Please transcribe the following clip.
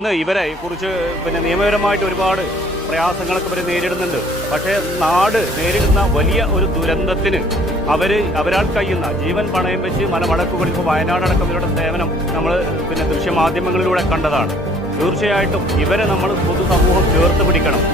ഇന്ന് ഇവരെ കുറിച്ച് നിയമപരമായിട്ട് ഒരുപാട് പ്രയാസങ്ങളൊക്കെ ഇവർ നേരിടുന്നുണ്ട്. പക്ഷേ നാട് നേരിടുന്ന വലിയ ഒരു ദുരന്തത്തിന് അവരാൾ കഴിയുന്ന ജീവൻ പണയം വെച്ച് മലമടക്കുകൾ ഇപ്പോൾ വയനാടടക്കം ഇവരുടെ സേവനം നമ്മൾ ദൃശ്യമാധ്യമങ്ങളിലൂടെ കണ്ടതാണ്. തീർച്ചയായിട്ടും ഇവരെ നമ്മൾ പൊതുസമൂഹം ചേർത്ത് പിടിക്കണം.